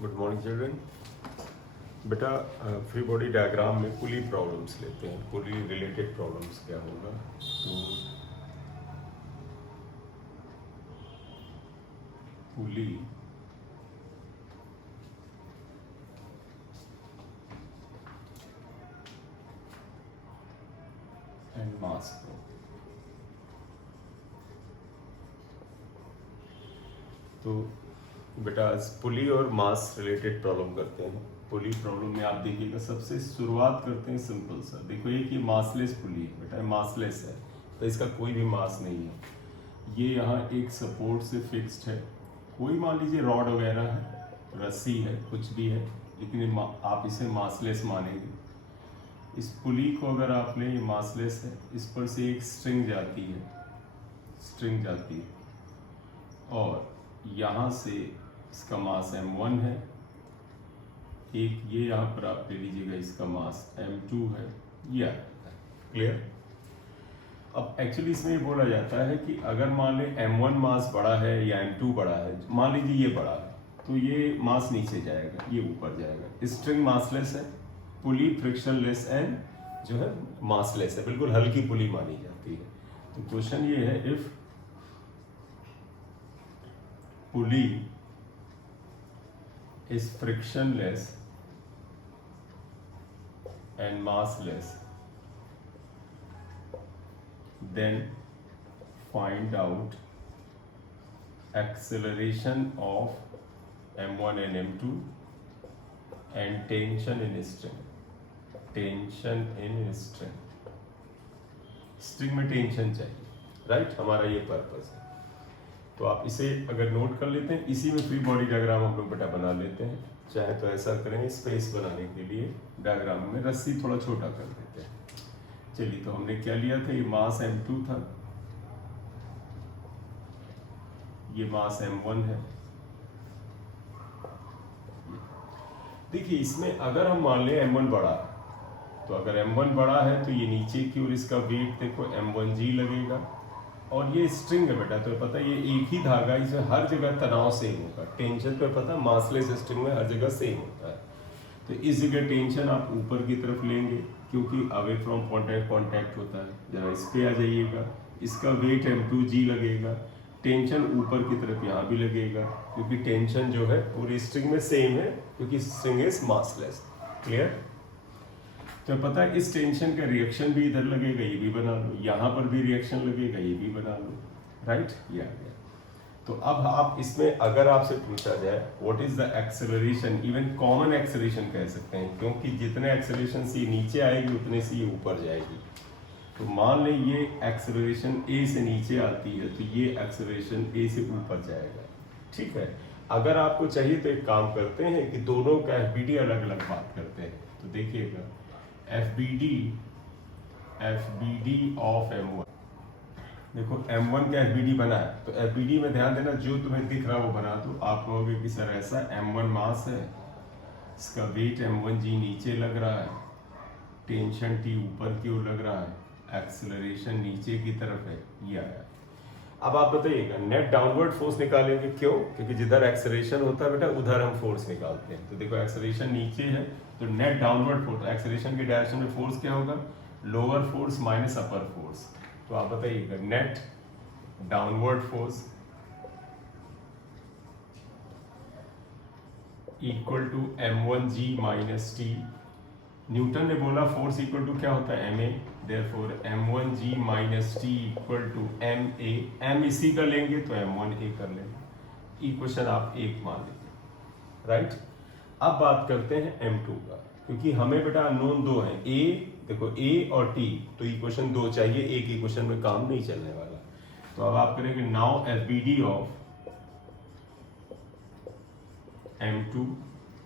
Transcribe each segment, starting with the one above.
Good morning children. बेटा free body diagram में पुली problems लेते हैं। पुली रिलेटेड प्रॉब्लम्स क्या होगा तो पुली एंड मास प्रॉब्लम। तो बेटा पुली और मास रिलेटेड प्रॉब्लम करते हैं। पुली प्रॉब्लम में आप देखिएगा, सबसे शुरुआत करते हैं सिंपल सा। देखो ये कि मासलेस पुली है बेटा, मासलेस है तो इसका कोई भी मास नहीं है। ये यहाँ एक सपोर्ट से फिक्स्ड है, कोई मान लीजिए रॉड वगैरह है, रस्सी है, कुछ भी है, लेकिन आप इसे मासलेस मानेंगे। इस पुली को अगर आप लें, ये मासलेस है, इस पर से एक स्ट्रिंग जाती है और यहाँ से इसका मास m1 है, एक ये यहाँ पर आप ले लीजिएगा, इसका मास m2 है। ये क्लियर। अब एक्चुअली इसमें ये बोला जाता है कि अगर मान लें m1 मास बड़ा है या m2 बड़ा है, मान लीजिए ये बड़ा है तो ये मास नीचे जाएगा, ये ऊपर जाएगा। स्ट्रिंग मासलेस है, पुली फ्रिक्शनलेस एंड जो है मासलेस है, बिल्कुल हल्की पुली मानी जाती है। तो क्वेश्चन ये है, if pulley is frictionless and massless, then find out acceleration of m1 and m2 and tension in string में टेंशन चाहिए, राइट। हमारा ये पर्पस है। तो आप इसे अगर नोट कर लेते हैं, इसी में फ्री बॉडी डायग्राम हम लोग बेटा बना लेते हैं। चाहे तो ऐसा करें, स्पेस बनाने के लिए डायग्राम में रस्सी थोड़ा छोटा कर देते हैं। चलिए, तो हमने क्या लिया था, ये मास m2 था, ये मास m1 है। देखिए इसमें अगर हम मान लें m1 बड़ा है, तो अगर m1 बड़ा है तो ये नीचे की ओर इसका वेट देखो m1g लगेगा। और ये स्ट्रिंग है बेटा, तो पता है ये एक ही धागा, इसे हर जगह तनाव सेम होगा। टेंशन तो पता है मासलेस स्ट्रिंग में हर जगह सेम होता है। तो इस जगह टेंशन आप ऊपर की तरफ लेंगे, क्योंकि अवे फ्रॉम कांटेक्ट होता है। जरा इस पे आ जाइएगा, इसका वेट m2g लगेगा, टेंशन ऊपर की तरफ यहाँ भी लगेगा, क्योंकि टेंशन जो है पूरी स्ट्रिंग में सेम है, क्योंकि स्ट्रिंग इज मासलेस। क्लियर। तो पता है इस टेंशन का रिएक्शन भी इधर लगेगा, ये भी बना लो, यहाँ पर भी रिएक्शन लगेगा, ये भी बना लो, राइट। ये आ गया। तो अब आप इसमें अगर आपसे पूछा जाए what is the acceleration, even common acceleration कह सकते हैं, क्योंकि जितने एक्सेलरेशन से नीचे आएगी उतने से ये ऊपर जाएगी। तो मान लें ये एक्सेलरेशन ए से नीचे आती है, तो ये एक्सेलरेशन ए से ऊपर जाएगा, ठीक है। अगर आपको चाहिए तो एक काम करते हैं कि दोनों का एफबीडी अलग अलग बात करते हैं। तो देखिएगा, FBD ऑफ M1, देखो M1 का FBD बना है, तो FBD में ध्यान देना, जो तुम्हें दिख रहा है वो बना दो। आप कहोगे कि सर ऐसा M1 मास है, इसका वेट m1g नीचे लग रहा है, टेंशन T ऊपर की ओर लग रहा है, एक्सेलरेशन नीचे की तरफ है, ये आया। अब आप बताइएगा नेट डाउनवर्ड फोर्स निकालेंगे, क्यों? क्योंकि जिधर एक्सेलरेशन होता है बेटा उधर हम फोर्स निकालते हैं। तो देखो एक्सेलरेशन नीचे है, तो नेट डाउनवर्ड फोर्स, एक्सेलरेशन के डायरेक्शन में फोर्स क्या होगा, lower force minus upper force. तो आप बताइएगा net downward force equal to m1g minus T. Newton ने बोला फोर्स इक्वल टू क्या होता है, ma, therefore m1g minus T equal to ma। m इसी का लेंगे तो m1a कर लेंगे। इक्वेशन आप एक मान लीजिए, राइट। अब बात करते हैं m2 का, क्योंकि हमें बेटा अननोन दो हैं, a, देखो a और t, तो इक्वेशन दो चाहिए, एक इक्वेशन में काम नहीं चलने वाला। तो अब आप करेंगे नाउ FBD ऑफ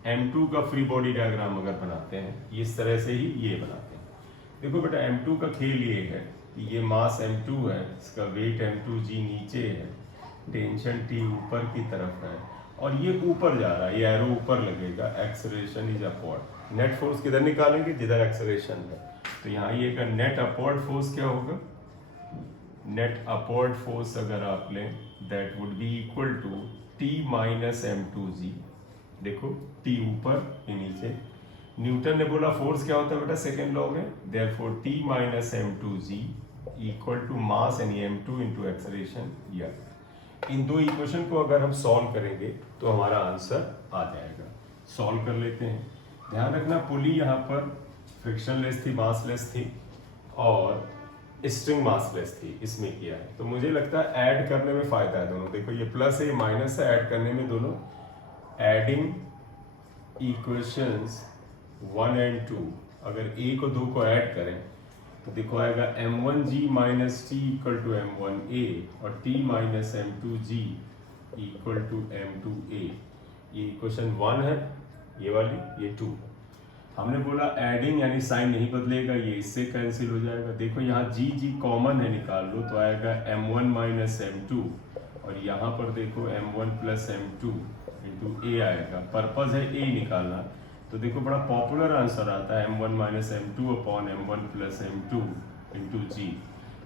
m2 का फ्री बॉडी डायग्राम अगर बनाते हैं इस तरह से ही ये बनाते हैं। देखो बेटा m2 का खेल ये है कि ये मास m2 है, इसका वेट m2g नीचे है, टेंशन T ऊपर की तरफ है और ये ऊपर जा रहा है, ये एरो ऊपर लगेगा, acceleration is upward. Net force किधर निकालेंगे, जिधर एक्सेलरेशन है। तो यहाँ ये का नेट अपवर्ड फोर्स क्या होगा, नेट अपवर्ड फोर्स अगर आप लें that would be equal to T minus m2g देखो टी ऊपर ये नीचे। न्यूटन ने बोला फोर्स क्या होता है बेटा सेकेंड लॉ में, therefore T minus m2g equal to mass यानी m2 इंटू एक्सेलरेशन। या इन दो इक्वेशन को अगर हम सॉल्व करेंगे तो हमारा आंसर आ जाएगा। सॉल्व कर लेते हैं। ध्यान रखना पुली यहाँ पर फ्रिक्शनलेस थी, मासलेस थी, और स्ट्रिंग मासलेस थी, इसमें किया है। तो मुझे लगता है ऐड करने में फायदा है दोनों। देखो ये प्लस है ये माइनस है, ऐड करने में दोनों एडिंग इक्वेशंस 1 and 2, अगर a को 2 को ऐड करें तो देखो आएगा m1g minus T equal to m1a और t minus m2g equal to m2a। ये इक्वेशन 1 है ये वाली, ये 2। हमने बोला एडिंग यानी साइन नहीं बदलेगा, ये इससे कैंसिल हो जाएगा। देखो यहाँ g कॉमन है, निकाल लो तो आएगा m1 माइनस m2 और यहाँ पर देखो m1 plus m2 into a आएगा। पर्पज है a निकालना, तो देखो बड़ा पॉपुलर आंसर आता है m1 minus m2 upon m1 plus m2 into g.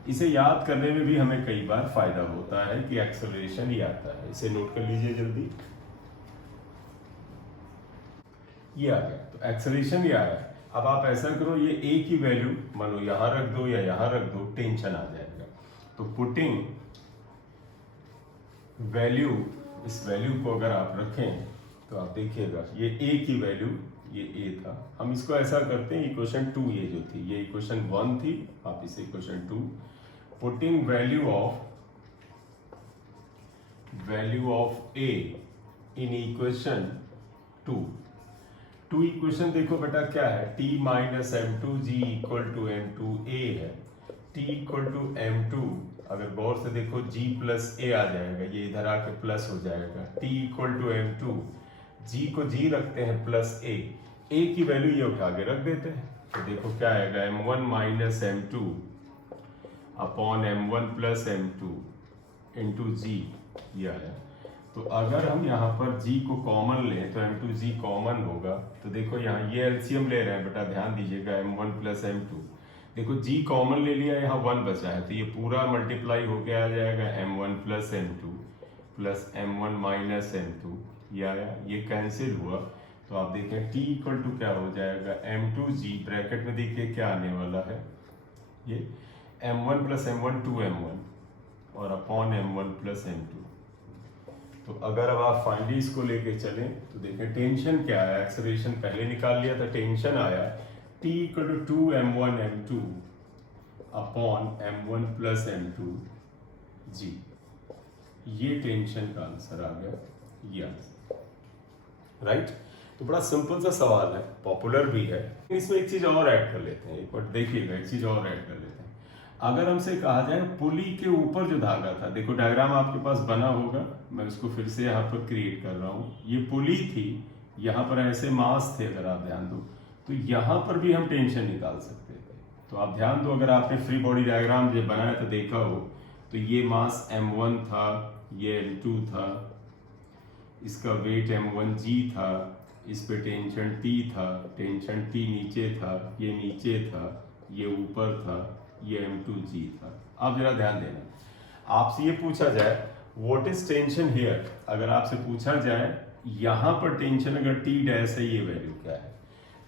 इसे याद करने में भी हमें कई बार फायदा होता है कि एक्सेलरेशन ही आता है। इसे नोट कर लीजिए जल्दी, ये आ गया तो एक्सेलरेशन ही आया। अब आप ऐसा करो ये a की वैल्यू मानो यहाँ रख दो या यहाँ रख दो, टेंशन आ जाएगा। तो पुटिंग वैल्यू, इस वैल्यू को अगर आप रखें तो आप देखिएगा ये a की वैल्यू, ये a था। हम इसको ऐसा करते हैं इक्वेशन 2 ये जो थी, ये इक्वेशन 1 थी, आप इसे equation 2 putting value of a in equation 2 equation देखो बेटा क्या है, t minus m2g equal to m2a है। t इक्वल टू m2 अगर गौर से देखो g प्लस a आ जाएगा, ये इधर आके प्लस हो जाएगा। t equal to m2, g को g रखते हैं प्लस a की वैल्यू ये उठा के रख देते हैं। तो देखो क्या आएगा m1 minus m2 upon m1 plus m2 into g, ये आया। तो अगर हम यहाँ पर g को कॉमन लें तो m2g कॉमन होगा। तो देखो यहाँ ये एलसीएम ले रहे हैं बेटा, ध्यान दीजिएगा m1 प्लस m2। देखो g कॉमन ले लिया, यहाँ 1 बचा है तो ये पूरा मल्टीप्लाई होके आ जाएगा m1 plus m2 plus m1 minus m2, ये आया। ये कैंसिल हुआ तो आप देखें t इक्वल टू क्या हो जाएगा m2g, ब्रैकेट में देखिए क्या आने वाला है, ये m1 प्लस m1 2m1 और अपॉन m1 प्लस m2। तो अगर अब आप फाइनली इसको लेके चलें तो देखें टेंशन क्या है, एक्सेलरेशन पहले निकाल लिया था, टेंशन आया t equal to 2m1 m2 upon m1 plus m2 g। ये टेंशन का आंसर आ गया, ये आंसर राइट। तो बड़ा सिंपल सा सवाल है, पॉपुलर भी है। इसमें एक चीज और ऐड कर लेते हैं, एक बार देखिएगा, एक चीज और ऐड कर लेते हैं। अगर हमसे कहा जाए पुली के ऊपर जो धागा था, देखो डायग्राम आपके पास बना होगा, मैं उसको फिर से यहाँ पर क्रिएट कर रहा हूँ। ये पुली थी, यहाँ पर ऐसे मास थे, अगर आप ध्यान दो तो यहाँ पर भी हम टेंशन निकाल सकते थे। तो आप ध्यान दो, अगर आपने फ्री बॉडी डायग्राम जो बनाया था देखा हो, तो ये मास m1 था, ये m2 था, इसका वेट m1g था, इस पे टेंशन T था, टेंशन T नीचे था, ये नीचे था, ये ऊपर था, ये m2g था। आप जरा ध्यान देना, आपसे ये पूछा जाए व्हाट इज टेंशन हियर, अगर आपसे पूछा जाए यहाँ पर टेंशन अगर T डैश है, ये वैल्यू क्या है,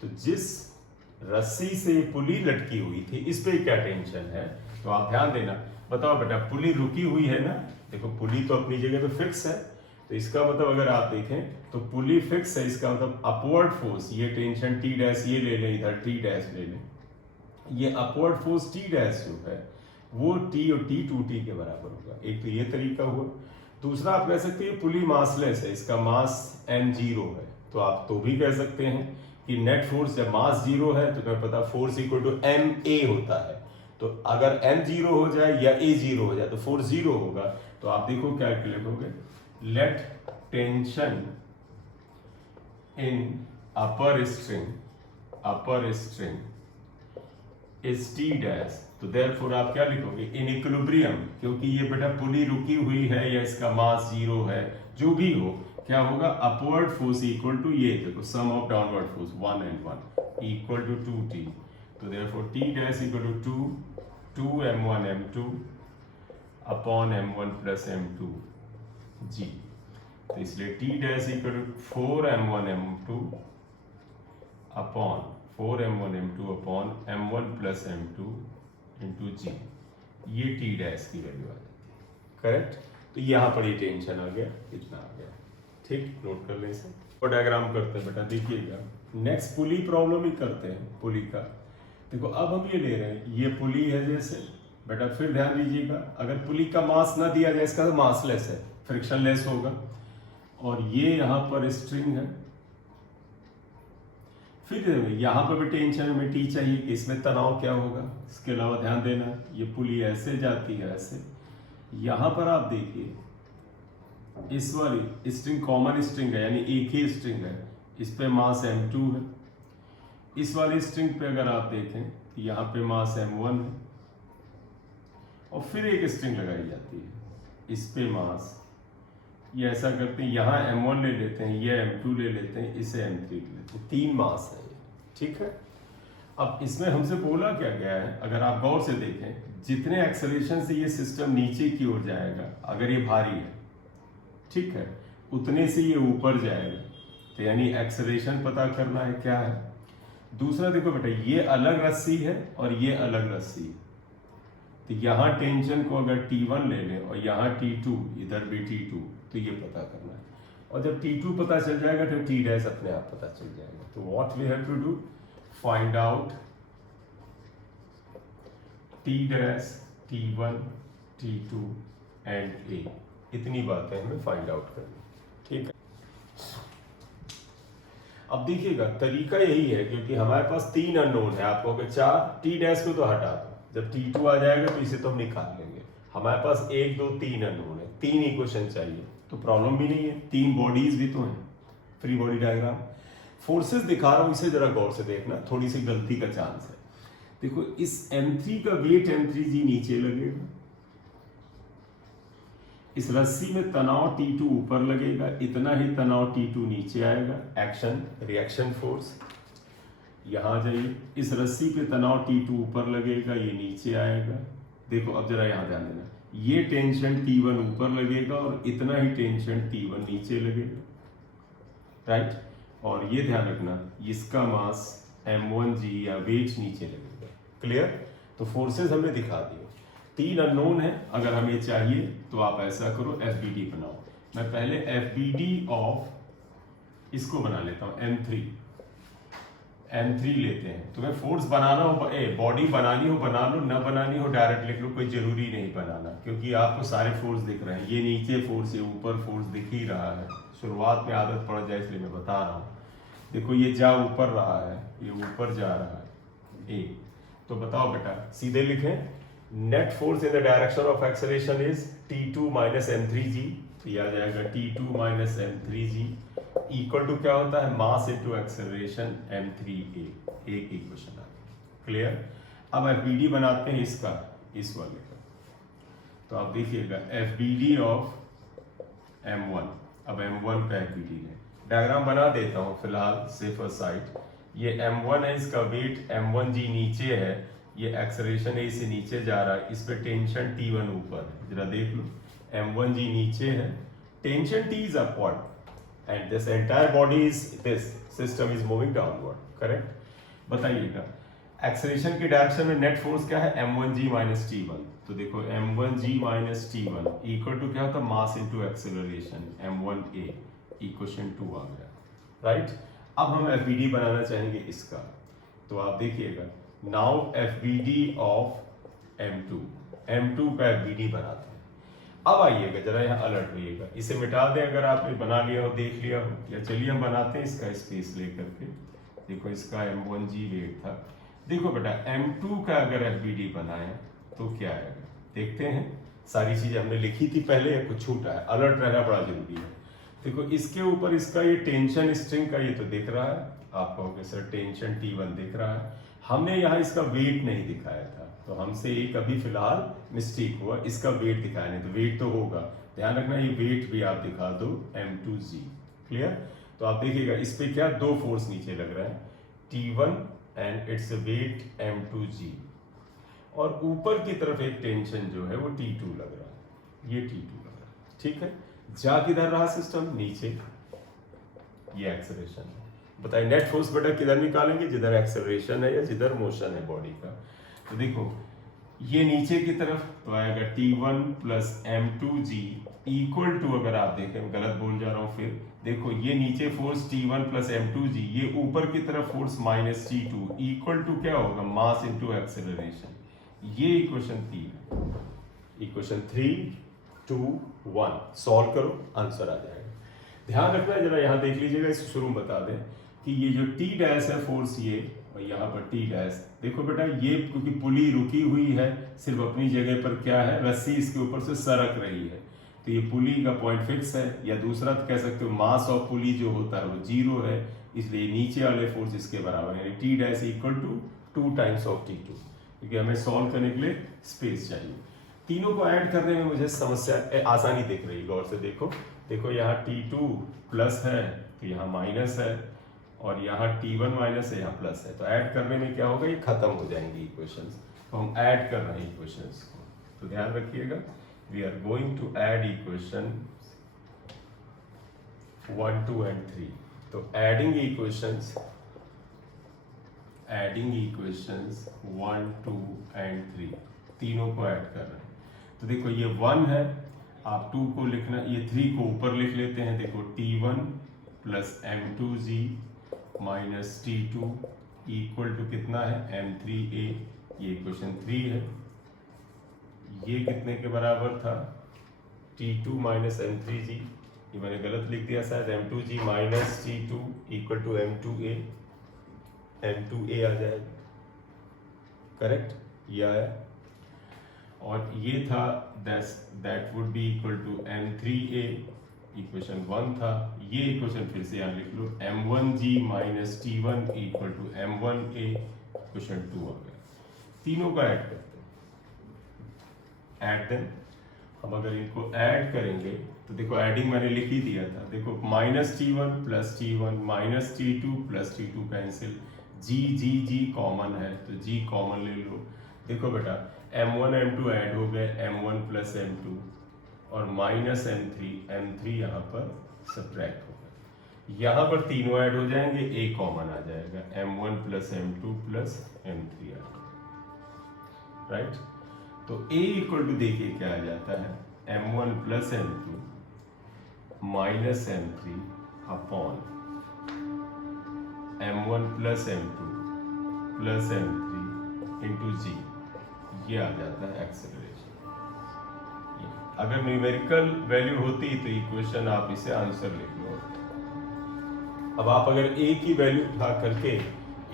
तो जिस रस्सी से पुली लटकी हुई थी इस पे क्या टेंशन है, तो आप ध्यान देना। बताओ बेटा पुली रुकी हुई है ना, देखो पुली तो अपनी जगह पे फिक्स है, तो इसका मतलब अगर आप देखें तो पुली फिक्स है, इसका मतलब अपवर्ड फोर्स, ये टेंशन T डैश ये ले लें, इधर T डैश ले लें, ये अपवर्ड फोर्स T डैश जो है वो T और T 2T के बराबर होगा। एक तो ये तरीका हुआ। दूसरा आप कह सकते हैं पुली मासलेस है, इसका मास m0 है, तो आप तो भी कह सकते हैं कि नेट फोर्स जब मास 0 है तो तुम्हें पता फोर्स इक्वल टू ma होता है। तो अगर m0 हो जाए या a 0 हो जाए तो फोर्स 0 होगा। तो आप देखो क्या calculate, let tension in upper string is T dash, तो देयरफॉर आप क्या लिखोगे इन इक्विलिब्रियम, क्योंकि ये बेटा पुली रुकी हुई है या इसका मास 0 है, जो भी हो क्या होगा अपवर्ड फोर्स इक्वल टू ये देखो sum of downward force 1 and 1 equal to 2T। तो therefore T dash equal to 2m1 m2 upon m1 plus m2 g। तो इसलिए T dash equal to 4m1m2 upon 4m1m2 upon m1 plus m2 into g, ये T dash की value आ जाती है। Correct? तो यहाँ पर ये टेंशन आ गया, इतना आ गया। ठीक, नोट कर लें इसे और डायग्राम करते हैं बेटा। देखिएगा नेक्स्ट पुली प्रॉब्लम ही करते हैं, पुली का। देखो अब हम ये ले रहे हैं, ये पुली है जैसे बेटा, फिर ध्यान दीजिएगा अगर पुली का मास ना दिया जाए, इसका तो मासलेस है, फ्रिक्शनलेस होगा। और ये यहाँ पर स्ट्रिंग है, फिर यहाँ पर भी टेंशन हमें टी चाहिए कि इसमें तनाव क्या होगा। इसके अलावा ध्यान देना ये पुली ऐसे जाती है, ऐसे। यहाँ पर आप देखिए इस वाली स्ट्रिंग कॉमन स्ट्रिंग है, यानी एक ही स्ट्रिंग है, इस पे मास m2 है। इस वाली स्ट्रिंग पे अगर आप देखें तो यहाँ पे मास m1 है, और फिर एक स्ट्रिंग लगाई जाती है, इस पे मास, ये ऐसा करते हैं, यहाँ m1 ले लेते हैं, ये m2 ले लेते हैं, इसे m3 ले लेते हैं, 3 मास है ये। ठीक है, अब इसमें हमसे बोला क्या गया है, अगर आप गौर से देखें, जितने एक्सेलरेशन से ये सिस्टम नीचे की ओर जाएगा, अगर ये भारी है, ठीक है, उतने से ये ऊपर जाएगा। तो यानी एक्सेलरेशन पता करना है क्या है। दूसरा देखो बेटा, ये अलग रस्सी है और ये अलग रस्सी है, तो यहाँ टेंशन को अगर T1 ले लें और यहाँ T2, इधर भी T2, तो ये पता करना है। और जब T2 पता चल जाएगा तो T डैश अपने आप पता चल जाएगा। तो what we have to do, find out T dash, T1, T2 and A। इतनी बातें हमें फाइंड आउट करनी, ठीक है। अब देखिएगा तरीका यही है, क्योंकि हमारे पास 3 अननोन है। आप कहोगे 4, T डैश को तो हटा दो, जब T2 आ जाएगा तो इसे तो हम निकाल लेंगे। हमारे पास 1, 2, 3 अननोन है, 3 इक्वेशन चाहिए, तो प्रॉब्लम भी नहीं है, 3 बॉडीज भी तो हैं। फ्री बॉडी डायग्राम, फोर्सेस दिखा रहा हूं, इसे जरा गौर से देखना, थोड़ी सी गलती का चांस है। देखो इस m3 का वेट m3g नीचे लगेगा, इस रस्सी में तनाव T2 ऊपर लगेगा, इतना ही तनाव T2 नीचे आएगा। एक्शन रिएक्शन फोर्स, यहाँ जाइए, इस रस्सी पे तनाव T2 ऊपर लगेगा, ये नीचे आएगा। देखो अब जरा यहाँ ध्यान देना, ये टेंशन T1 ऊपर लगेगा और इतना ही टेंशन T1 नीचे लगेगा, राइट। और ये ध्यान रखना, इसका मास m1g या वेट नीचे लगेगा। क्लियर? तो फोर्सेस हमने दिखा दिए, 3 अननोन है। अगर हमें चाहिए तो आप ऐसा करो, FBD बनाओ। मैं पहले FBD ऑफ इसको बना लेता हूँ, M3 लेते हैं। तुम्हें फोर्स बनाना हो, बॉडी बनानी हो बना लो, ना बनानी हो डायरेक्ट लिख लो, कोई जरूरी नहीं बनाना, क्योंकि आपको सारे फोर्स दिख रहे हैं। ये नीचे फोर्स, ये ऊपर फोर्स दिख ही रहा है। शुरुआत में आदत पड़ जाए इसलिए मैं बता रहा हूँ। देखो ये जा ऊपर रहा है, ये ऊपर जा रहा है, ए। तो बताओ बेटा, सीधे लिखें, net force in the direction of acceleration is T2 minus m3g। तो यह आ जाएगा T2 minus m3g equal to क्या होता है, मास इनटू एक्सेलरेशन m3a। एक इक्वेशन आ गई। क्लियर? अब FBD बनाते हैं इसका, इस वाले का। तो आप देखिएगा FBD ऑफ m1, अब m1 का FBD है। डायग्राम बना देता हूं फिलहाल, सेफर साइड। ये m1 है, इसका वेट m1g नीचे है, ये एक्सेलरेशन है, इसे नीचे जा रहा है, इस पे टेंशन T1 ऊपर है। जरा देख लो, m1g नीचे है, tension T is upward and this entire body is, this system is moving downward. Correct? बताइएगा एक्सेलरेशन की डायरेक्शन में नेट फोर्स क्या है, m1g माइनस T1। तो देखो m1g minus T1 equal to क्या होता है, मास इनटू एक्सेलरेशन m1a, इक्वेशन 2 आ गया, राइट। अब हम FBD बनाना चाहेंगे इसका। तो आप देखिएगा, नाउ FBD ऑफ m2 का FBD बनाते हैं। अब आइएगा जरा यहाँ अलर्ट रहिएगा, इसे मिटा दें अगर आपने बना लिया हो, देख लिया हो, या चलिए हम बनाते हैं इसका स्पेस लेकर के। देखो इसका m1g वेट था। देखो बेटा m2 का अगर FBD बनाए तो क्या आएगा, देखते हैं। सारी चीजें हमने लिखी थी पहले, या कुछ छूटा है, अलर्ट रहना बड़ा जरूरी है। देखो इसके ऊपर इसका ये टेंशन स्ट्रिंग का ये तो दिख रहा है, आप कहोगे सर टेंशन T1 दिख रहा है, हमने यहाँ इसका वेट नहीं दिखाया था, तो हमसे एक अभी फिलहाल मिस्टेक हुआ, इसका वेट दिखाया नहीं, तो वेट तो होगा, ध्यान रखना ये वेट भी आप दिखा दो m2g। क्लियर? तो आप देखिएगा इस पे क्या, 2 फोर्स नीचे लग रहा है, T1 and its weight m2g, और ऊपर की तरफ एक टेंशन जो है वो T2 लग रहा है, ये T2 लग रहा है। ठीक है, जा किधर रहा सिस्टम, नीचे, ये एक्सेलरेशन है। बताइए नेट फोर्स बेटा किधर निकालेंगे, जिधर एक्सेलरेशन है या जिधर मोशन है बॉडी का। तो देखो ये नीचे की तरफ तो आएगा T1 plus m2g equal to, अगर आप देखें मैं गलत बोल जा रहा हूं, फिर देखो ये नीचे फोर्स T1 प्लस m2g, ये ऊपर की तरफ force minus T2 equal to क्या होगा, मास इनटू एक्सेलरेशन। ये इक्वेशन 3, इक्वेशन 3, 2, 1 सॉल्व करो, आंसर आ जाएगा। ध्यान रखना है जरा, यहाँ देख लीजिएगा, इस शुरू में बता दें कि ये जो T डैश है फोर्स, ये और यहाँ पर T डैश, देखो बेटा ये क्योंकि पुली रुकी हुई है सिर्फ अपनी जगह पर, क्या है, रस्सी इसके ऊपर से सरक रही है, तो ये पुली का पॉइंट फिक्स है, या दूसरा तो कह सकते हो मास ऑफ पुली जो होता है वो 0 है, इसलिए नीचे वाले फोर्स इसके बराबर है, यानी T dash equal to 2 times of T2, क्योंकि हमें सॉल्व करने के लिए स्पेस चाहिए। तीनों को ऐड करने में मुझे समस्या आसानी दिख रही है, गौर से देखो, देखो यहाँ T2 प्लस है तो यहाँ माइनस है, और यहाँ T1 माइनस है, यहाँ प्लस है, तो ऐड करने में क्या होगा, ये खत्म हो जाएंगी इक्वेशंस। तो हम ऐड कर रहे हैं इक्वेशंस को, तो ध्यान रखिएगा, we are going to add equation 1, 2 and 3। तो एडिंग इक्वेशंस 1, 2 and 3 तीनों को ऐड कर रहे हैं। तो देखो ये 1 है, आप 2 को लिखना, ये 3 को ऊपर लिख लेते हैं, देखो T1 plus m2g minus T2 equal to कितना है, m3a, ये इक्वेशन 3 है। ये कितने के बराबर था, T2 माइनस m3g, ये मैंने गलत लिख दिया शायद, m2g minus T2 equal to m2a आ जाएगा, करेक्ट, ये आया। और ये था that would be equal to m3a, equation 1 था। ये इक्वेशन फिर से यहाँ लिख लो, m1g minus T1 equal to m1a, equation 2 आ गया। तीनों को ऐड करते हैं, ऐड देन हम अगर इनको ऐड करेंगे तो देखो एडिंग मैंने लिख ही दिया था, देखो minus T1 plus T1 minus T2 plus T2 cancel, g common है तो जी कॉमन ले लो। देखो बेटा m1 m2 ऐड हो गए, m1 प्लस m2 और माइनस m3 यहाँ पर सब्ट्रैक्ट हो गए, यहाँ पर तीनों ऐड हो जाएंगे, a कॉमन आ जाएगा, m1 plus m2 plus m3 आ जाएगा, राइट। तो a इक्वल टू देखिए क्या आ जाता है, m1 plus m2 minus m3 upon m1 plus m2 plus m3 into g, ये आ जाता है एक्सेलरेशन। अगर न्यूमेरिकल वैल्यू होती तो इक्वेशन आप इसे आंसर लिख लो। अब आप अगर a की वैल्यू उठा करके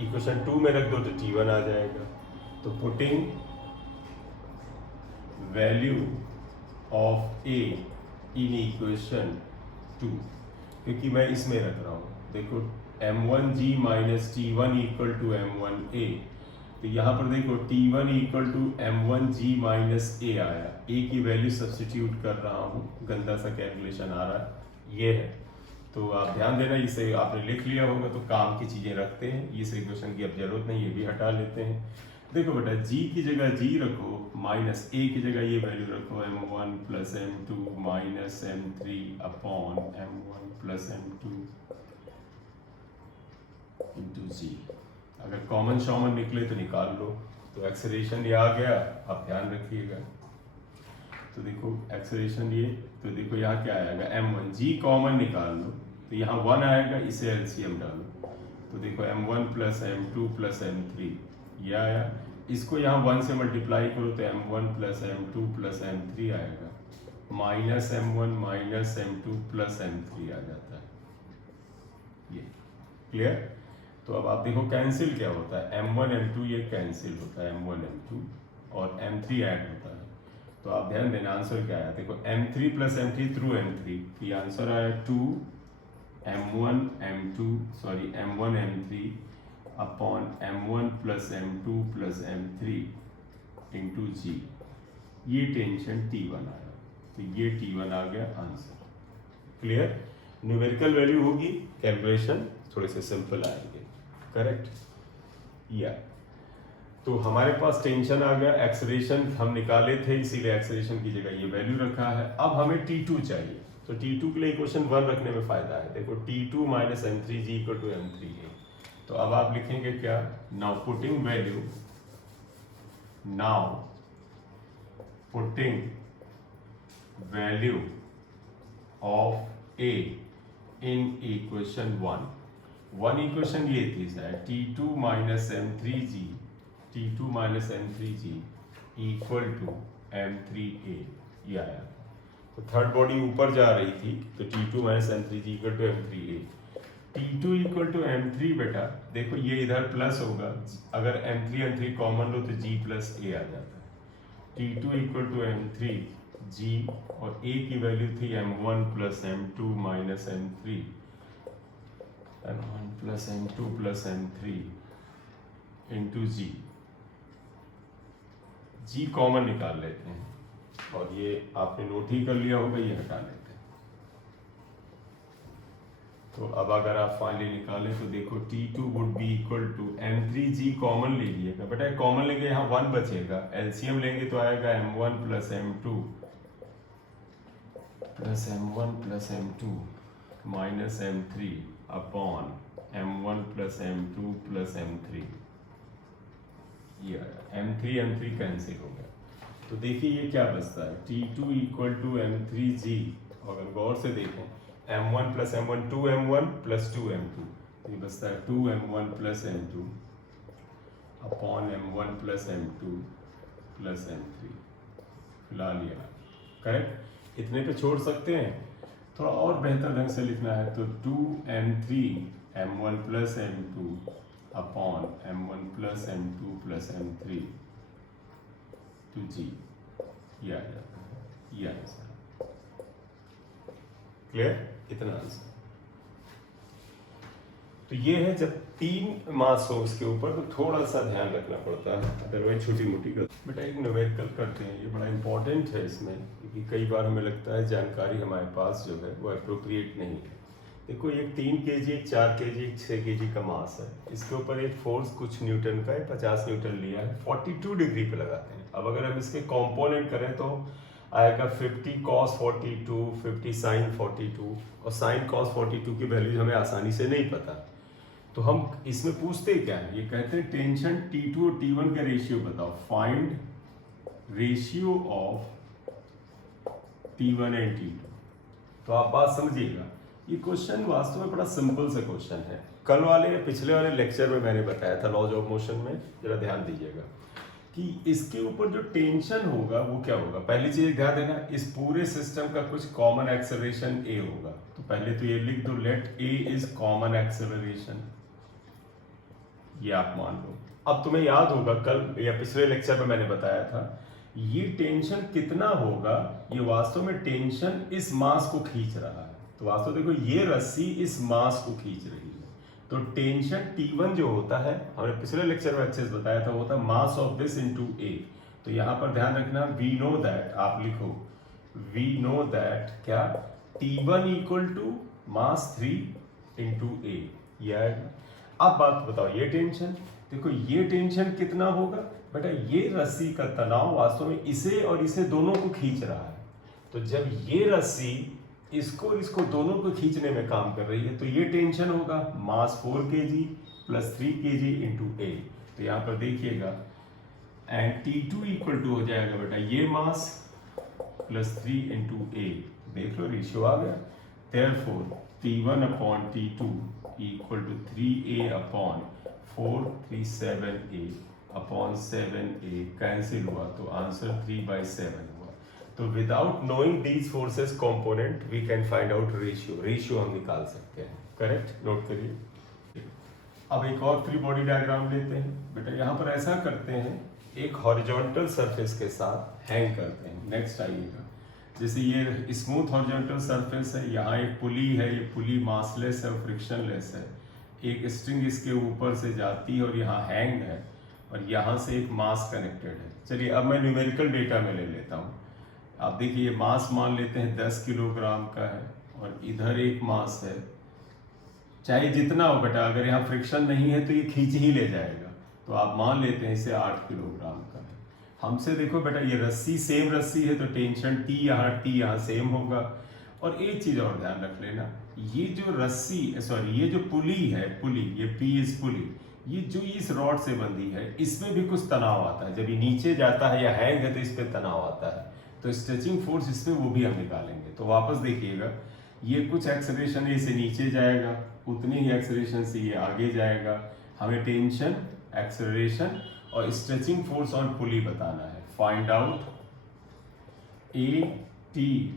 इक्वेशन 2 में रख दो तो T1 आ जाएगा। तो putting value of a in equation 2, क्योंकि मैं इसमें रख रहा हूँ, देखो m1g minus T1 equal to m1a, तो यहाँ पर देखो T1 equal to m1g minus a आया, a की वैल्यू सब्स्टिट्यूट कर रहा हूँ, गंदा सा कैलकुलेशन आ रहा है, ये है। तो आप ध्यान देना, इसे आपने लिख लिया होगा तो काम की चीज़ें रखते हैं, इस इक्वेशन की अब जरूरत नहीं, ये भी हटा लेते हैं। देखो बेटा g की जगह g रखो, माइनस a की जगह ये वैल्यू रखो, m1 plus m2 minus m3 upon m1 plus m2 into g. अगर कॉमन शॉमन निकले तो निकाल लो। तो एक्सेलरेशन ये आ गया, आप ध्यान रखिएगा। तो देखो एक्सेलरेशन ये, तो देखो यहाँ क्या आएगा, m1, g कॉमन निकाल लो तो यहाँ 1 आएगा, इसे एलसीएम डालो तो देखो m1 plus m2 plus m3 ये आया, इसको यहाँ 1 से मल्टीप्लाई करो तो m1 plus m2 plus m3 आएगा, minus m1 minus m2 plus m3 आ जाता है, ये क्लियर। तो अब आप देखो कैंसिल क्या होता है, m1 m2 ये कैंसिल होता है, m1 m2 और m3 ऐड होता है। तो आप ध्यान देना आंसर क्या आया, देखो m3 plus m3 through m3, ये आंसर आया 2 m1 m2 sorry m1 m3 upon m1 plus m2 plus m3 into g, ये टेंशन T1 आया, तो ये T1 आ गया आंसर, क्लियर। न्यूमेरिकल वैल्यू होगी, कैलकुलेशन थोड़े से सिंपल आएंगे, करेक्ट। या तो हमारे पास टेंशन आ गया, एक्सेलरेशन हम निकाले थे इसीलिए एक्सेलरेशन की जगह ये वैल्यू रखा है। अब हमें T2 चाहिए, तो तो T2 के लिए इक्वेशन 1 रखने में फायदा है। देखो T2 minus M3G equal to M3A। तो अब आप लिखेंगे क्या, now putting value of A in equation 1 equation ये थी sir T2 minus M3G equal to M3A, ये आया। तो थर्ड बॉडी ऊपर जा रही थी तो T2 minus M3G equal to M3A। T2 equal to M3 बेटा देखो ये इधर प्लस होगा, अगर M3 कॉमन लो तो G प्लस A आ जाता है। T2 इक्वल टू M3G और A की वैल्यू थी M1 plus M2 minus M3, M1 plus M2 plus M3 into G common निकाल लेते हैं और ये आपने नोट ही कर लिया होगा, ये हटा लेते हैं। तो अब अगर आप फाइनली निकालें तो देखो T2 would be equal to M3G common ले लीजिएगा बेटा, कॉमन लेंगे यहाँ 1 बचेगा, एलसीएम लेंगे तो आएगा M1 plus M2 plus M1 plus M2 minus M3 upon M1 plus M2 plus M3, ये आया। M3 कैंसिल हो गया। तो देखिए ये क्या बचता है, T2 इक्वल टू M3G, अगर गौर से देखें M1 plus M1 2M1 plus 2M2, तो ये बचता है 2M1 plus M2 upon M1 plus M2 plus M3। फिलहाल ये करेक्ट, इतने पे छोड़ सकते हैं। थोड़ा और बेहतर ढंग से लिखना है तो 2M3 M1 plus M2 upon M1 plus M2 plus M3 two G, ये आ जाता है, ये आंसर। क्लियर, इतना आंसर। तो ये है जब 3 मास हो उसके ऊपर तो थोड़ा सा ध्यान रखना पड़ता है, अदरवाइज छोटी मोटी कर। बेटा एक न्यूमेरिकल करते हैं, ये बड़ा इंपॉर्टेंट है इसमें, क्योंकि कई बार हमें लगता है जानकारी हमारे पास जो है वो अप्रोप्रिएट नहीं है। देखो एक 3 kg, एक 4 kg, एक 6 kg का मास है, इसके ऊपर एक फोर्स कुछ न्यूटन का है, 50 न्यूटन लिया है, 42 डिग्री पे लगाते हैं। अब अगर हम इसके कॉम्पोनेंट करें तो आएगा 50 cos 42, 50 sin 42, और sin cos 42 की वैल्यू हमें आसानी से नहीं पता। तो हम इसमें पूछते क्या है, ये कहते हैं टेंशन T2 और T1 का रेशियो बताओ, find ratio of T1 and T2। तो आप बात समझिएगा, ये क्वेश्चन वास्तव में बड़ा सिंपल सा क्वेश्चन है। कल वाले या पिछले वाले लेक्चर में मैंने बताया था लॉज ऑफ मोशन में, जरा ध्यान दीजिएगा कि इसके ऊपर जो टेंशन होगा वो क्या होगा। पहली चीज ध्यान देना, इस पूरे सिस्टम का कुछ कॉमन एक्सेलरेशन A होगा, तो पहले तो ये लिख दो, let A is common acceleration, ये आप मान लो। अब तुम्हें याद होगा कल या पिछले लेक्चर में मैंने बताया था ये टेंशन कितना होगा, ये वास्तव में टेंशन इस मास को खींच रहा है। तो वास्तव देखो ये रस्सी इस मास को खींच रही है, तो टेंशन T1 जो होता है, हमने पिछले लेक्चर में अच्छे से बताया था, वो होता है mass of this into A। तो यहाँ पर ध्यान रखना, वी नो दैट, आप लिखो वी नो दैट क्या, T1 equal to mass 3 into A, ये आएगा। अब बात बताओ ये टेंशन, देखो ये टेंशन कितना होगा बेटा, ये रस्सी का तनाव वास्तव में इसे और इसे दोनों को खींच रहा है। तो जब ये रस्सी इसको दोनों को खींचने में काम कर रही है तो ये टेंशन होगा मास 4 kg plus 3 kg into A। तो यहाँ पर देखिएगा एंड T2 इक्वल टू हो जाएगा बेटा ये मास प्लस 3 इंटू A, देख लो रेशियो आ गया। Therefore T1 upon T2 equal to 3A upon 437A upon 7A, cancel हुआ तो आंसर 3/7 हुआ। तो without knowing these forces component we can find out ratio हम निकाल सकते हैं। करेक्ट, नोट करिए। अब एक और फ्री बॉडी डायग्राम लेते हैं बेटा, यहाँ पर ऐसा करते हैं, एक हॉरिजॉन्टल सरफेस के साथ हैंग करते हैं। नेक्स्ट आइएगा, जैसे ये स्मूथ हॉरिजॉन्टल सरफेस है, यहाँ एक पुली है, ये पुली मासलेस है और फ्रिक्शनलेस है, एक स्ट्रिंग इसके ऊपर से जाती है और यहाँ हैंग है और यहाँ से एक मास कनेक्टेड है। चलिए अब मैं न्यूमेरिकल डेटा में ले लेता हूँ। आप देखिए ये मास मान लेते हैं 10 किलोग्राम का है और इधर एक मास है, चाहे जितना हो बेटा, अगर यहाँ फ्रिक्शन नहीं है तो ये खींच ही ले जाएगा, तो आप मान लेते हैं इसे 8 किलोग्राम का है। हमसे देखो बेटा ये रस्सी सेम रस्सी है तो टेंशन T यहाँ सेम होगा, और एक चीज और ध्यान रख लेना, ये जो रस्सी सॉरी ये जो पुली है, पुली ये पी इज पुली, ये जो इस रॉड से बंधी है इसमें भी कुछ तनाव आता है। जब ये नीचे जाता है या हैंग है तो इस पे तनाव आता है, तो स्ट्रेचिंग फोर्स इसमें वो भी हम निकालेंगे। तो वापस देखिएगा, ये कुछ एक्सेलरेशन है इसे नीचे जाएगा, उतनी ही एक्सेलरेशन से ये आगे जाएगा। हमें टेंशन, एक्सेलरेशन और स्ट्रेचिंग फोर्स ऑन पुली बताना है। Find out A T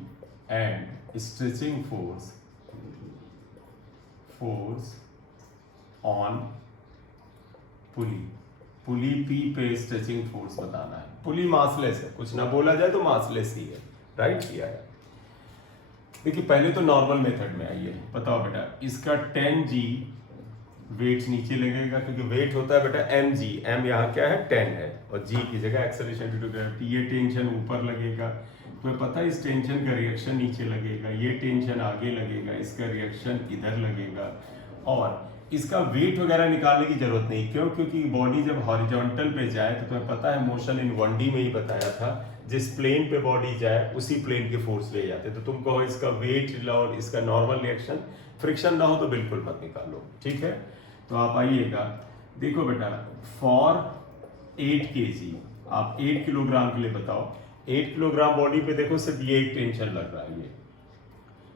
and stretching force on pulley. Pulley P पे स्ट्रेचिंग फोर्स बताना है। पुली मासलेस है, कुछ ना बोला जाए तो मासलेस ही है, राइट किया है। देखिए पहले तो नॉर्मल मेथड में आइए, बताओ बेटा इसका 10G वेट नीचे लगेगा, क्योंकि वेट होता है बेटा mg, m यहाँ क्या है 10 है, और g की जगह एक्सेलरेशन ड्यू टू ग्रेविटी। ये टेंशन ऊपर लगेगा, तो पता है इस टेंशन का रिएक्शन नीचे लगेगा, ये टेंशन आगे लगेगा, इसका रिएक्शन इधर लगेगा। और इसका वेट वगैरह निकालने की जरूरत नहीं, क्यों? क्योंकि बॉडी जब हॉरिजॉन्टल पे जाए तो तुम्हें पता है मोशन इन 1D में ही बताया था, जिस प्लेन पे बॉडी जाए उसी प्लेन के फोर्स ले जाते। तो तुम कहो इसका वेट लो और इसका नॉर्मल रिएक्शन, फ्रिक्शन ना हो तो बिल्कुल मत निकालो, ठीक है। तो आप आइएगा, देखो बेटा फॉर 8 kg, आप 8 किलोग्राम के लिए बताओ, 8 किलोग्राम बॉडी पे देखो सिर्फ ये एक टेंशन लग रहा है। ये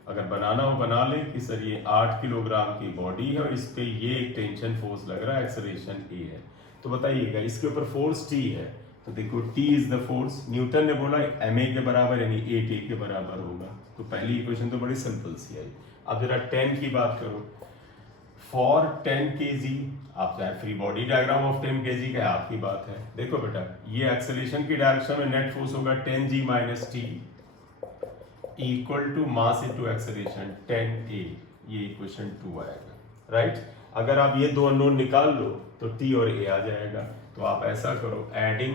अगर बनाना हो बना ले कि सर ये 8 किलोग्राम की बॉडी है और इस पे ये एक टेंशन फोर्स लग रहा है, एक्सेलरेशन ए है। तो बताइएगा इसके ऊपर फोर्स टी है, तो देखो T is the force, Newton ने बोला ma के बराबर यानी 8a के बराबर होगा। तो पहली इक्वेशन तो बड़ी सिंपल सी है। अब जरा 10 की बात करो, फॉर 10 kg, आप चाहे free body diagram of 10 kg का आपकी बात है। देखो बेटा ये एक्सेलरेशन की डायरेक्शन में नेट फोर्स होगा 10G minus T equal to mass into acceleration 10a, ये इक्वेशन 2 आएगा, राइट। अगर आप ये दो अननोन निकाल लो तो t और a आ जाएगा। तो आप ऐसा करो, एडिंग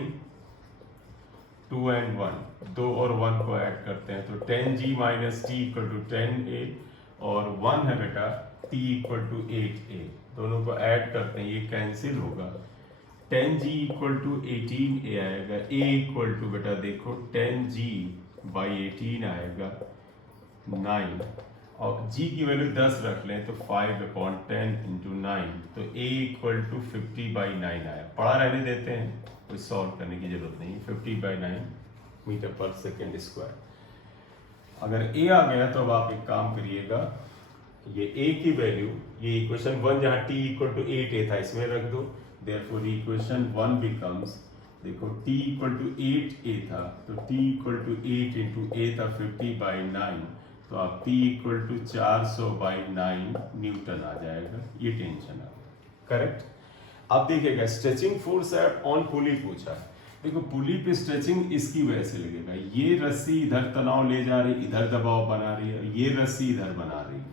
2 and 1, 2 और 1 को ऐड करते हैं तो 10G minus T equal to 10a, और 1 है बेटा t इक्वल टू 8a, दोनों को ऐड करते हैं, ये कैंसिल होगा। 10G इक्वल टू 18a आएगा, a इक्वल टू बेटा देखो 10G बाई 18 आएगा 9, और g की वैल्यू 10 रख लें तो 5/10 इंटू 9, तो a इक्वल टू 50/9 आया। पढ़ा रहने देते हैं, कोई सॉल्व करने की जरूरत नहीं। 50/9 मीटर पर सेकेंड स्क्वायर। अगर a आ गया तो अब आप एक काम करिएगा, ये a की वैल्यू, ये इक्वेशन 1 जहाँ t इक्वल टू 8a था इसमें रख दो। देयरफॉर इक्वेशन 1 बिकम्स, देखो t इक्वल टू 8a था तो t equal to 8 into a था 50/9, तो आप p इक्वल टू 400/9 न्यूटन आ जाएगा। ये टेंशन आ करेक्ट। अब देखिएगा स्ट्रेचिंग फोर्स ऑन पुली पूछा है। देखो पुली पे स्ट्रेचिंग इसकी वजह से लगेगा, ये रस्सी इधर तनाव ले जा रही, इधर दबाव बना रही है, ये रस्सी इधर बना रही है।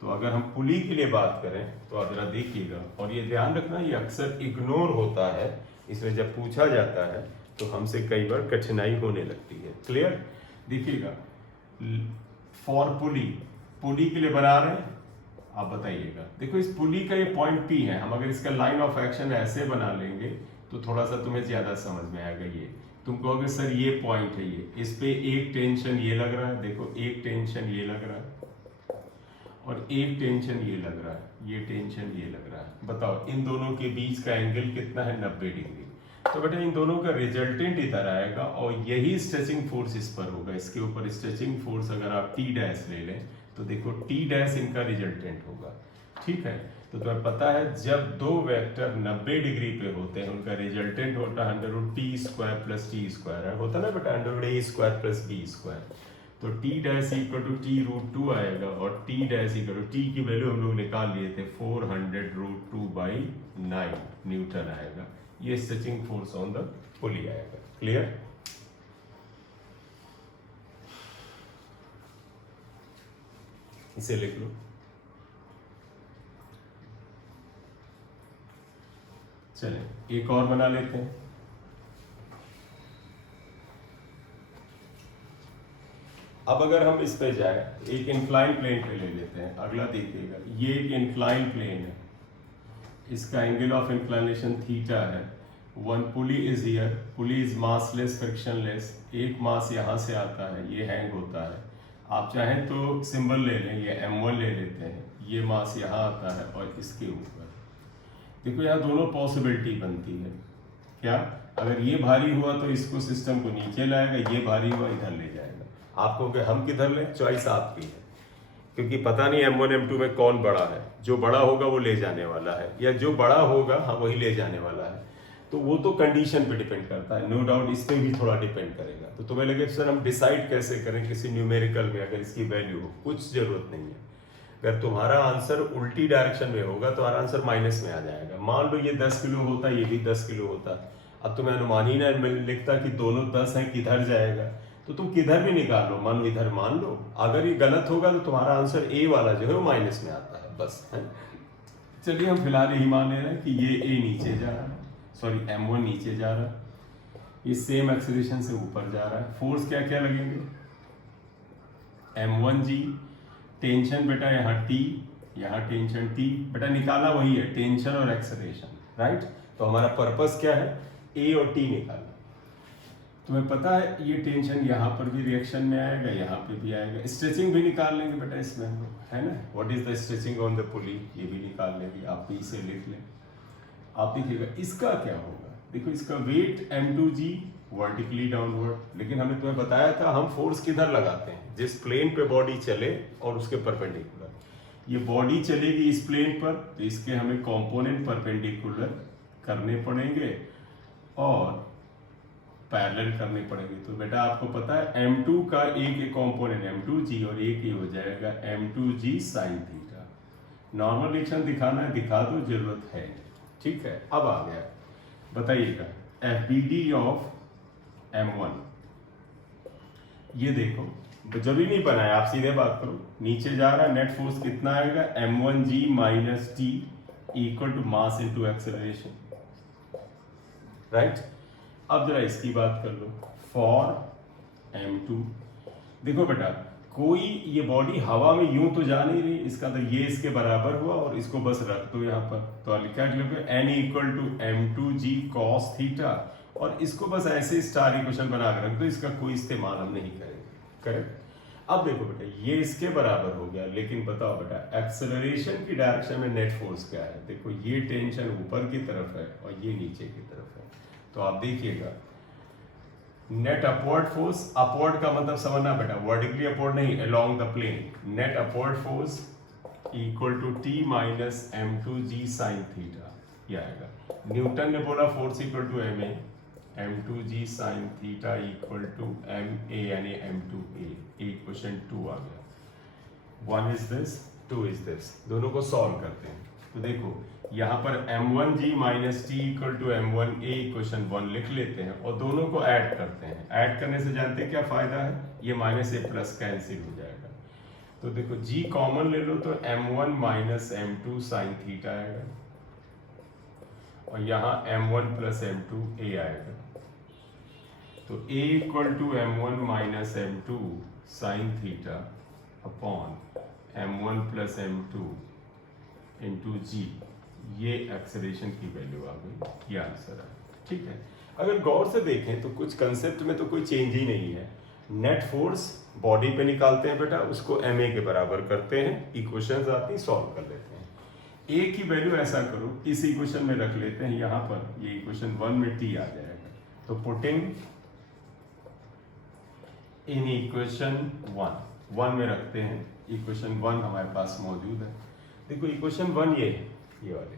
तो अगर हम पुली के लिए बात करें तो आप जरा देखिएगा, और ये ध्यान रखना ये अक्सर इग्नोर होता है, इसमें जब पूछा जाता है तो हमसे कई बार कठिनाई होने लगती है। क्लियर? देखिएगा फॉर पुली, पुली के लिए बना रहे हैं, आप बताइएगा। देखो इस पुली का ये पॉइंट P है, हम अगर इसका लाइन ऑफ एक्शन ऐसे बना लेंगे तो थोड़ा सा तुम्हें ज्यादा समझ में आएगा। ये तुम कहोगे सर ये पॉइंट है, ये इस पे एक टेंशन ये लग रहा है, देखो एक टेंशन ये लग रहा है और एक टेंशन ये लग रहा है, ये टेंशन ये लग रहा है। बताओ इन दोनों के बीच का एंगल कितना है? 90 डिग्री। तो बेटा इन दोनों का रिजल्टेंट इधर आएगा और यही स्ट्रेचिंग फोर्स इस पर होगा। इसके ऊपर स्ट्रेचिंग फोर्स अगर आप T डैश ले लें तो देखो T डैश इनका रिजल्टेंट होगा, ठीक है। तो तुम्हें पता है जब दो वेक्टर 90 डिग्री पे होते हैं उनका रिजल्टेंट होता है √t² प्लस t² है, होता ना बेटा √a² प्लस b²। तो t dash equal to t√2 आएगा और t dash equal to t की वैल्यू हम लोग निकाल लिए थे 400√2/9 न्यूटन आएगा। ये stretching force on the pulley आएगा। क्लियर? इसे लिख लो। चले एक और बना लेते हैं। अब अगर हम इस पे जाए, एक इंक्लाइन प्लेन पे ले लेते हैं। अगला देखिएगा, ये एक इंक्लाइन प्लेन है, इसका एंगल ऑफ इंक्लाइनेशन थीटा है। One pulley is here, pulley is massless frictionless, एक मास यहाँ से आता है, ये हैंग होता है, आप चाहें तो सिंबल ले लें, ये m1 ले लेते हैं, ये मास यहाँ आता है और इसके ऊपर देखो यहाँ दोनों पॉसिबिलिटी बनती है। क्या, अगर ये भारी हुआ तो इसको सिस्टम को नीचे लाएगा, ये भारी हुआ इधर ले जाएगा। आपको कि हम किधर लें, चॉइस आपकी है, क्योंकि पता नहीं m1 m2 में कौन बड़ा है। जो बड़ा होगा वो ले जाने वाला है, या जो बड़ा होगा हाँ वही ले जाने वाला है। तो वो तो कंडीशन पे डिपेंड करता है, नो डाउट इस पे भी थोड़ा डिपेंड करेगा। तो तुम्हें लगे सर हम डिसाइड कैसे करें किसी न्यूमेरिकल में अगर इसकी वैल्यू हो, कुछ जरूरत नहीं है। अगर तुम्हारा आंसर उल्टी डायरेक्शन में होगा तो तुम्हारा आंसर माइनस में आ जाएगा। मान लो ये 10 किलो होता, ये भी 10 किलो होता, अब तुम्हें अनुमान ही ना लिखता कि दोनों 10 हैं, किधर जाएगा, तो तुम किधर भी निकाल लो, मान लो इधर मान लो। अगर ये गलत होगा तो तुम्हारा आंसर ए वाला जो है वो माइनस में आता है, बस है। चलिए हम फिलहाल यही मान ले रहे हैं कि ये ए नीचे जा रहा है, सॉरी m1 नीचे जा रहा है, ये सेम एक्सेलरेशन से ऊपर जा रहा है। फोर्स क्या क्या लगेंगे, m1g, टेंशन बेटा यहाँ T, यहाँ टेंशन T, बेटा निकाला वही है टेंशन और एक्सेलरेशन, राइट। तो हमारा पर्पस क्या है, A और T निकालना। तुम्हें पता है ये टेंशन यहाँ पर भी रिएक्शन में आएगा, यहाँ पे भी आएगा। स्ट्रेचिंग भी निकाल लेंगे बेटा इसमें हम लोग, है ना, what is the stretching on the पुली, ये भी निकाल लेंगे, आप भी इसे लिख लें। आप देखिएगा इसका क्या होगा, देखो इसका वेट m2g वर्टिकली डाउनवर्ड, लेकिन हमने तुम्हें बताया था हम फोर्स किधर लगाते हैं, जिस प्लेन पे बॉडी चले और उसके परपेंडिकुलर। ये बॉडी चलेगी इस प्लेन पर, तो इसके हमें कंपोनेंट परपेंडिकुलर करने पड़ेंगे और पैरेलल करने पड़ेंगे। तो बेटा आपको पता है m2 का एक कंपोनेंट m2g और एक ही हो जाएगा m2g sin theta. Normal reaction दिखाना है दिखा दो, जरूरत है, ठीक है। अब आ गया, बताइएगा FBD ऑफ m1, ये देखो जरूरी नहीं बनाया, आप सीधे बात करो, नीचे जा रहा है नेट फोर्स कितना आएगा, m1g minus T equal to mass into acceleration, right. अब जरा इसकी बात कर लो, फॉर m2 देखो बेटा कोई ये बॉडी हवा में यूं तो जा नहीं रही, इसका तो ये इसके बराबर हुआ और इसको बस रख दो यहाँ पर, तो क्या लिखोगे n equal to m2g cos theta, और इसको बस ऐसे स्टार इक्वेशन बना कर रख दो, इसका कोई इस्तेमाल हम नहीं करेंगे, करेक्ट। अब देखो बेटा ये इसके बराबर हो गया, लेकिन बताओ बेटा एक्सेलरेशन की डायरेक्शन में नेट फोर्स क्या है, देखो ये टेंशन ऊपर की तरफ है और ये नीचे की तरफ है। तो आप देखिएगा नेट अपवर्ड फोर्स, अपवर्ड का मतलब समझना बेटा वर्टिकली अपवर्ड नहीं, along the plane, net upward force equal to T minus m2g sin theta, ये आएगा। न्यूटन ने बोला force equal to ma, m2g sin theta equal to ma यानी m2a, इक्वेशन 2 आ गया। 1 इज दिस, 2 इज दिस, दोनों को सॉल्व करते हैं। तो देखो यहाँ पर m1g minus T equal to m1a equation 1 लिख लेते हैं और दोनों को ऐड करते हैं। ऐड करने से जानते हैं क्या फायदा है, ये माइनस ए प्लस कैंसिल हो जाएगा। तो देखो g कॉमन ले लो तो m1 minus m2 sine theta आएगा और यहाँ m1 प्लस m2a आएगा। तो a equal to m1 minus m2 sine theta upon m1 plus m2 into g, ये एक्सेलरेशन की वैल्यू आ गई, ये आंसर है, ठीक है। अगर गौर से देखें तो कुछ कंसेप्ट में तो कोई चेंज ही नहीं है। नेट फोर्स बॉडी पे निकालते हैं बेटा, उसको ma के बराबर करते हैं, इक्वेशंस आती हैं सॉल्व कर लेते हैं। a की वैल्यू ऐसा करो इस इक्वेशन में रख लेते हैं, यहाँ पर ये इक्वेशन 1 में t आ जाएगा, तो पुटिंग इन इक्वेशन 1 में रखते हैं, इक्वेशन 1 हमारे पास मौजूद है। देखो इक्वेशन 1 ये वाले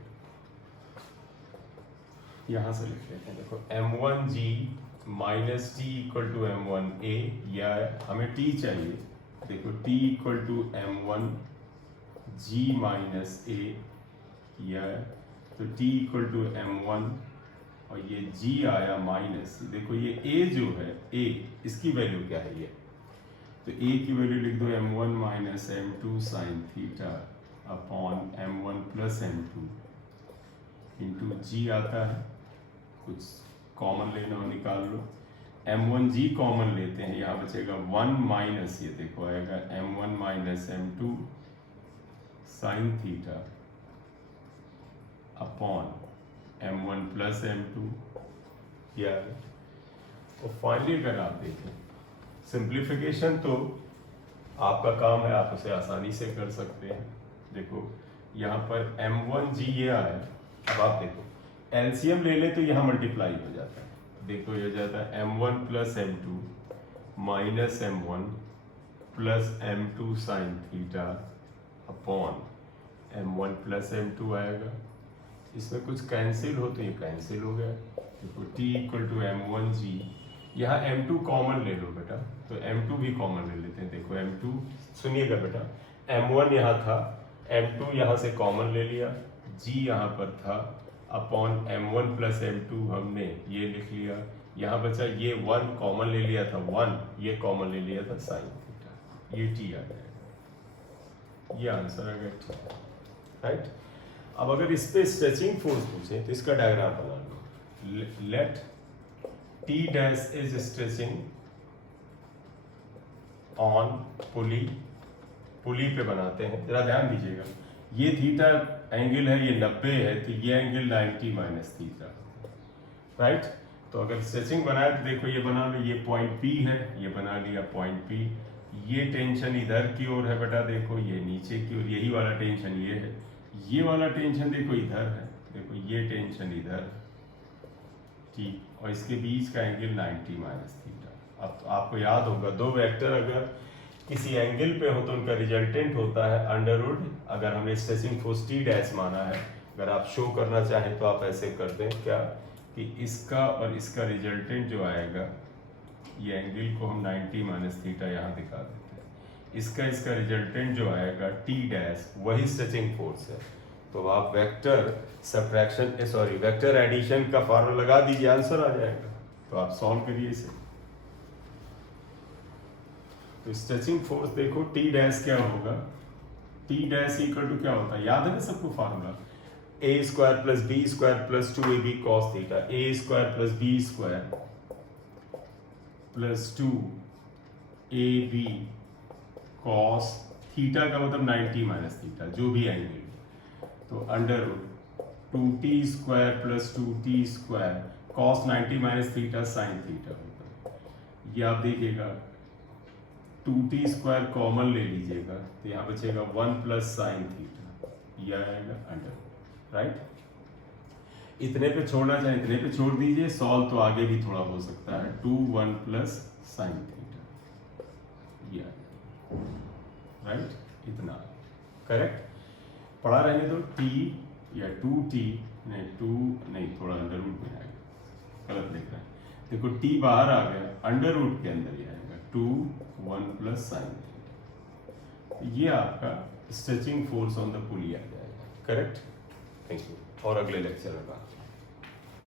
यहां से लिख लेते हैं, देखो m1g minus T equal to m1a, या हमें t चाहिए, देखो t equal to m1g minus a, या तो t इक्वल टू m1 और ये g आया माइनस, देखो ये a जो है a, इसकी वैल्यू क्या है ये, तो a की वैल्यू लिख दो m1 minus m2 sine theta upon m1 plus m2 into g आता है, कुछ कॉमन लेना हो निकाल लो, m1g कॉमन लेते हैं, यहाँ बचेगा 1 माइनस, ये देखो आएगा m1 minus m2 sine theta upon m1 plus m2, या तो फाइनली अगर आप देखें सिंप्लीफिकेशन तो आपका काम है, आप उसे आसानी से कर सकते हैं। देखो यहाँ पर m1g ये आया, अब आप देखो एलसीएम ले ले तो यहाँ मल्टीप्लाई हो जाता है। देखो ये हो जाता है m1 plus m2 minus m1 plus m2 sine theta upon m1 plus m2 आएगा। इसमें कुछ कैंसिल हो तो ये कैंसिल हो गया। देखो t इक्वल टू m1g, यहाँ m2 कॉमन ले लो बेटा, तो m2 भी कॉमन ले लेते हैं। देखो m2 सुनिएगा बेटा, m1 यहाँ था, m2 यहाँ से कॉमन ले लिया, g यहाँ पर था अपॉन m1 प्लस m2 हमने ये लिख लिया। यहाँ बचा ये 1 कॉमन ले लिया था, 1 ये कॉमन ले लिया था साइन थीटा, ये t आ जाएगा, ये आंसर आ गया, राइट। अब अगर इस पे स्ट्रेचिंग फोर्स पूछे तो इसका डायग्राम बना लो। Let T dash is stretching on pulley, pulley पे बनाते हैं, जरा ध्यान दीजिएगा, ये थीटा एंगल है, ये 90 है, तो ये एंगल 90 माइनस थीटा, राइट। तो अगर स्ट्रेचिंग बनाए तो देखो ये बना लो, ये पॉइंट P है, ये बना लिया पॉइंट P, ये टेंशन इधर की ओर है बेटा, देखो ये नीचे की ओर, यही वाला टेंशन ये है, ये वाला टेंशन देखो इधर है, देखो ये टेंशन इधर, ठीक, और इसके बीच का एंगल 90 माइनस थीटा। अब तो आपको याद होगा, दो वेक्टर अगर किसी एंगल पे हो तो उनका रिजल्टेंट होता है अंडर रूट, अगर हमने स्ट्रेचिंग फोर्स T डैश माना है, अगर आप शो करना चाहें तो आप ऐसे कर दें क्या कि इसका और इसका रिजल्टेंट जो आएगा, ये एंगल को हम 90 माइनस थीटा यहाँ दिखा देते हैं, इसका रिजल्टेंट जो आएगा T डैश वही स्ट्रेचिंग फोर्स है। तो आप वेक्टर सब्ट्रैक्शन वेक्टर एडिशन का फॉर्मूला लगा दीजिए, आंसर आ जाएगा। तो आप सॉल्व करिए इसे। तो स्ट्रेचिंग फोर्स देखो T डैश क्या होगा, T डैश इक्वल टू क्या होता है, याद है ना सबको formula, a square plus B square plus 2ab cos theta, a square plus B square plus 2ab cos theta का मतलब 90 माइनस थीटा, जो भी एंगल, तो under root 2t square plus 2t square cos 90 minus theta sine theta होगा। ये आप देखिएगा 2t square common ले लीजिएगा तो यहाँ बचेगा 1 प्लस साइन थीटा, यह आएगा अंडर, राइट। इतने पे छोड़ना चाहे इतने पे छोड़ दीजिए, सॉल्व तो आगे भी थोड़ा हो सकता है, 2 1 प्लस साइन थीटा, ये आएगा, राइट, इतना करेक्ट। पढ़ा रहने दो, t या 2t नहीं 2 नहीं, थोड़ा अंडर रूट में आएगा, गलत लिख रहे हैं, देखो t बाहर आ गया, अंडर रूट के अंदर ही आएगा 2 1 प्लस साइन, ये आपका stretching force on the pulley आ जाएगा, करेक्ट। थैंक यू, और अगले लेक्चर में बात